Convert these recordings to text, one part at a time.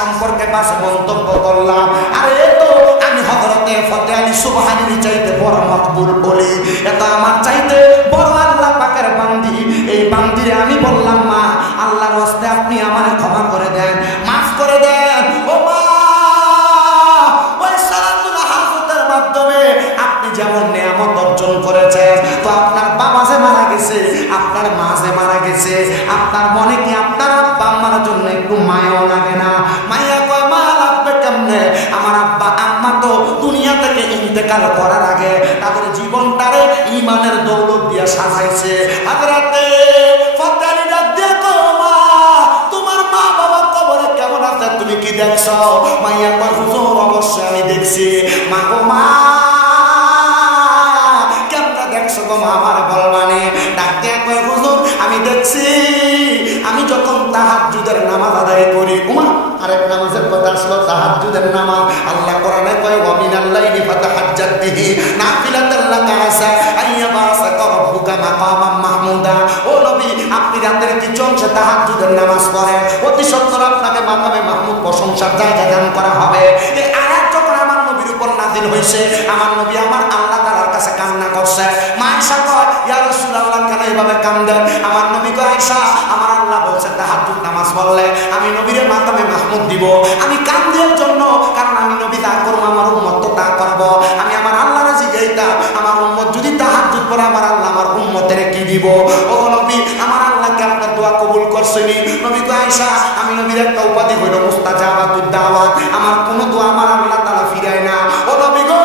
সম্পর্কে বাজে মন্তব্য করলাম, আরে এ তো আমি হযরতে ফতে আলী সুবহানির চাইতে বড় মকবুল বলি, এটা আমার চাইতে বড় আল্লাহ পাকের বান্দি। এই বান্দিরে আমি বললাম, মা আল্লাহর ওয়াস্তে আপনি আমারে ক্ষমা করে দেন, মাফ করে দেন। ও মা, ওই সালাতুল হাজতের মাধ্যমে আপনি যেমন নিয়ামত অর্জন করেছেন, তো আপনার বাবা যে মারা গেছে, আপনার মা যে মারা গেছে, আপনার মনে কি আপনার আব্বা আম্মার জন্য একটু মায়াও লাগে না? মায়া কয়, মা লাগবে কেমনে? আমার আব্বা আম্মা তো দুনিয়া থেকে ইন্তেকাল করার আগে তাদের জীবনটারে ঈমানের দৌলত দিয়ে সাজাইছে। হযরতে ফতে আলী ডাক দিয়ে কয়, মা তোমার মা বাবা কবরে কেমন আছে তুমি কি দেখছো? মাইয়া কয়, হুজুর অবশ্যই আমি দেখছি। মা গো মা, কেমনে দেখছো গো মা, আমার বলবানি। ডাক দিয়ে কয়, হুজুর আমি দেখছি, আমি যখন তাহাজ্জুদের নামাজ আদায় করি। উমা, আরেক নামাজের কথা আসলো, তাহাজ্জুদের নামাজ। আল্লাহ কোরআনে কয়, ওয়া মিনাল লাইলি ফাতাহাজ্জাদ বিহি নাফিলাতাল লাকা আসা আইয়াবাসাকা রাব্বুকা মাকামাম মাহমুদা। ও নবী, আপনি রাতের কিছু অংশে তাহাজ্জুদের নামাজ পড়েন, অতি সত্বর আপনাকে মাকামে মাহমুদ প্রশংসার জায়গা দান করা হবে। এই আয়াত যখন আমার নবীর উপর নাযিল হয়েছে, আমার নবী আমার আল্লাহ তাআলার কাছে কান্না করছে। মা আয়েশা কয়, ইয়া রাসূলুল্লাহ কেন এভাবে কান্দেন? আমার নবী কয়, আয়েশা আমার আল্লাহ বলছে তাহাজ্জুদ নামাজ পড়লে আমি নবীরে মাকামে মাহমুদ দিব। আমি কান্দের জন্য, কারণ আমি নবী তা করব, আমার উম্মত তো তা করব। আমি আমার আল্লাহর জিজ্ঞাসা, আমার উম্মত যদি তাহাজ্জুদ পড়ে আমার আল্লাহ আমার উম্মতের কি দিব? ও নবী, আমার আল্লাহকে আপনার দোয়া কবুল করছেনি। নবী কয়, আয়েশা আমি নবীর একটা উপাধি হইল মুস্তাজাবাতুদ দাওয়াত, আমার কোনো দোয়া আমার আল্লাহ তাআলা ফিরায় না। ও নবী গো,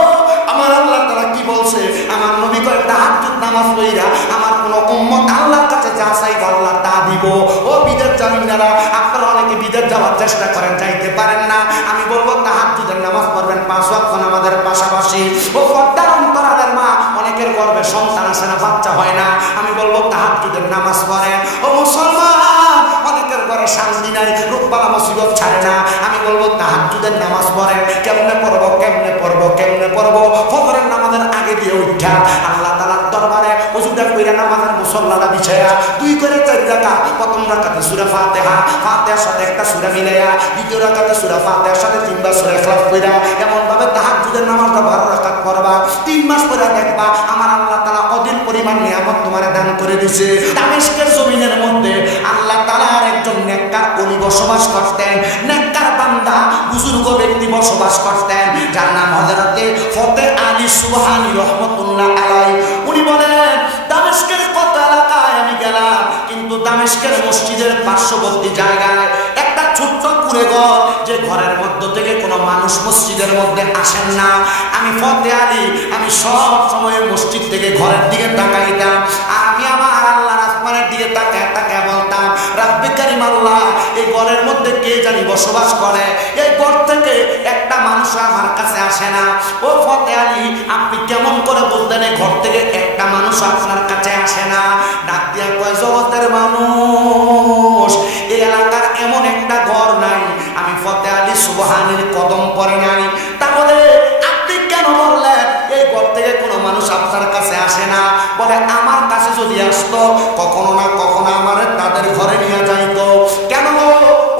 আমার আল্লাহ তাআলা কি বলছে? আমার নবী কয়, তাহাজ্জুদ নামাজ পড়া আমার কোনো উম্মত আল্লাহর কাছে যা চাইব আল্লাহ তা দিব। ও বিদেশ জামিনারা, আপনারা অনেকে বিদেশ যাওয়ার চেষ্টা করেন, যাইতে পারেন না। আমি বলবো তাহাজ্জুদের নামাজ পড়বেন 5 ওয়াক্ত নামাজের পাশাপাশি। ও পর্দার অন্তরালের মা, অনেকের গর্ভে সন্তান আসে না, বাচ্চা হয় না, আমি বলবো তাহাজ্জুদের নামাজ পড়েন। ও মুসলমান, অনেকের ঘরে শান্তি নাই, রোগবালা মুসিবত ছাড়ে না, আমি বলবো তাহাজ্জুদের নামাজ পড়েন। কেমনে পড়বো, কেমনে পড়বো, কেমনে পড়বো? ফজরের নামাজের আগে দিয়ে উঠা আল্লাহ তাআলার দরবারে ওযুটা কইরা নামাজের মুসল্লাটা বিছায়া 2 করে 4 রাকাত, প্রথম রাকাতে সূরা ফাতিহা, ফাতিহার সাথে একটা সূরা মিলায়া, দ্বিতীয় রাকাতে সূরা ফাতিহার সাথে 3 বার সূরা ইখলাস কইরা, এমন ভাবে তাহাজ্জুদের নামাজটা 12 রাকাত পড়বা। 3 মাস পরে দেখবা আমার আল্লাহ তাআলা অধিক পরিমাণ নিয়ামত তোমারে দান করে দিয়েছে। দামেস্কের জমিনের মধ্যে আল্লাহ তাআলার একজন নেককার ওলি বসবাস করতেন, নেককার বান্দা বুজুর্গ ব্যক্তি বসবাস করতেন, যার নাম হযরতে ফতে আলী সুবহানী রাহমাতুল্লাহ আলাইহি। উনি বলেন, দামেস্কের কত এলাকায় আমি গেলাম, কিন্তু দামেস্কের মসজিদের পার্শ্ববর্তী জায়গায় একটা ছোট্ট কুঁড়ে ঘর, যে ঘরের মধ্য থেকে কোনো মানুষ মসজিদের মধ্যে আসেন না। আমি ফতে আলী, আমি সব সময় মসজিদ থেকে ঘরের দিকে তাকাইতাম, আর আমি আমার আল্লাহর আসমানের দিকে তাকায় তাকায় বলতাম, রাব্বে কারীম আল্লাহ, এই ঘরের মধ্যে কে জানি বসবাস করে, এই ঘর থেকে একটা মানুষ আমার কাছে আসে না। ও ফতে আলী, আপনি কেমন করে বলতেন এই ঘর থেকে একটা মানুষ আপনার কাছে আসে না? ডাক দিয়া কয়, জগতের মানুষ, এই এলাকার এমন একটা ঘর নাই আমি ফতে আলী সুবহানীর কদম পড়ে নাই। তাহলে আপনি কেন বললেন এই ঘর থেকে কোনো মানুষ আপনার কাছে আসে না? বলে, আমার কাছে যদি আসতো কখনো না কখনো আমার তাদের ঘরে নিয়ে যাইতো। কেন?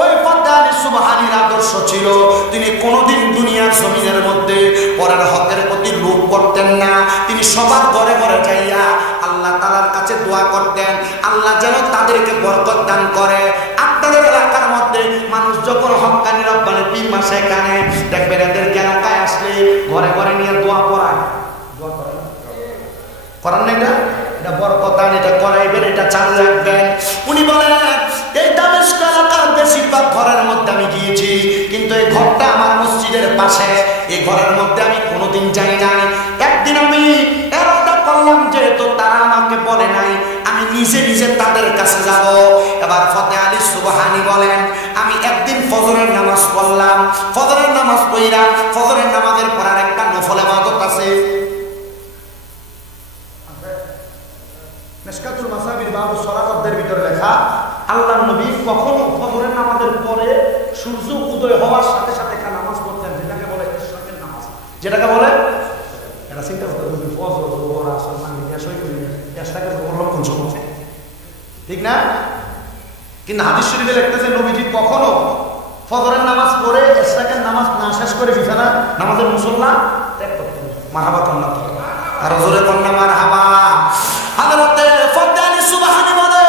ওই ফতে আলী সুবহানীর আদর্শ ছিল, তিনি কোনোদিন দুনিয়ার জমিনের মধ্যে পরের হকের প্রতি লোভ করতেন না। তিনি সবার ঘরে ঘরে যাইয়া আল্লাহ তাআলার কাছে দোয়া করতেন, আল্লাহ যেন তাদেরকে বরকত দান করে। আপনাদের এলাকার মধ্যে মানুষ যখন হক্কানি রব্বানি পীর মাসে কানে দেখবেন, এদেরকে এলাকায় আসলে ঘরে ঘরে নিয়ে দোয়া পড়ায়, দোয়া করেন না? এটা বরকত দান, এটা করাইবেন, এটা চালু রাখবেন। উনি বলেন, এই দামেস্ক এলাকার বেশিরভাগ ঘরের মধ্যে আমি গিয়েছি, কিন্তু এই ঘরটা আমার মসজিদের পাশে, এই ঘরের মধ্যে আমি কোনোদিন যাই নাই। একদিন আমি এরাদা করলাম, যেহেতু তারা আমাকে বলে নাই, আমি নিজে নিজে তাদের কাছে যাব। এবার ফতে আলী সুবহানী বলেন, আমি একদিন ফজরের নামাজ পড়লাম, ফজরের নামাজ পড়া, ফজরের নামাজের পর আর একটা নফল ইবাদত আছে, মিশকাতুল মাসাবির বাবু সলাতের ভিতরে লেখা, আল্লাহর নবী কখনো ফজরের নামাজের পরে সূর্য উদয় হওয়ার সাথে সাথে একটা নামাজ পড়তেন, যেটাকে বলে ইশরাকের নামাজ। যেটাকে বলে, এটা চিন্তা করতে হবে, ফজর, যোহর, আসর, মাগরিব, এশা করি, এশাকে লক্ষণ সময়, ঠিক না? কিন্তু হাদিস শরীফে লিখতেছে, নবীজি কখনো ফজরের নামাজ পড়ে এশরাকের নামাজ না শেষ করে বিছানা নামাজের মুসল্লা ত্যাগ করতে হবে। মারহাবা কন্যা আর জোরে কন্যা মারহাবা। হযরতে ফজল আলী সুবহানী বলে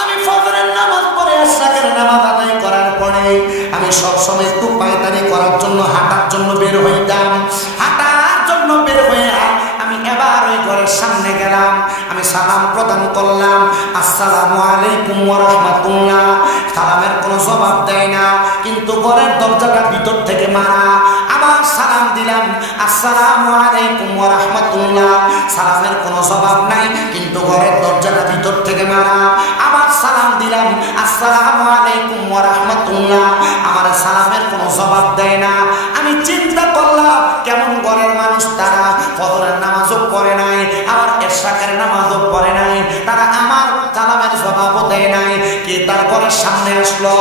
আমি ফজরের নামাজ পড়ে এশরাকের নামাজ আদায় করার পরে আমি সব সময় একটু পায়তারি করার জন্য হাঁটার জন্য বের হইতাম। হাঁটার জন্য বের হয়ে আমি এবার ওই ঘরের সামনে গেলাম, আমি সালাম প্রদান করলাম, আসসালামু আলাইকুম ওয়া রাহমাতুল্লাহ। সালামের কোনো জবাব দেয় না, কিন্তু ঘরের দরজাটা ভিতর থেকে মারা। আবার সালাম দিলাম, আসসালামু আলাইকুম ওয়া রাহমাতুল্লাহ। সালামের কোনো জবাব নাই, কিন্তু ঘরের দরজাটা ভিতর থেকে মারা। আবার সালাম দিলাম, আসসালামু আলাইকুম ওয়া রাহমাতুল্লাহ। আমার সালামের কোনো জবাব দেয় না। আমি চিন্তা করলাম কেমন ঘরের মানুষ তারা, ফজরের নামাজও পড়ে নাই, আবার এশরাকের নামাজও পড়ে নাই, তারা আমার সালামের জবাবও দেয় নাই। কে তার ঘরের সামনে আসলো?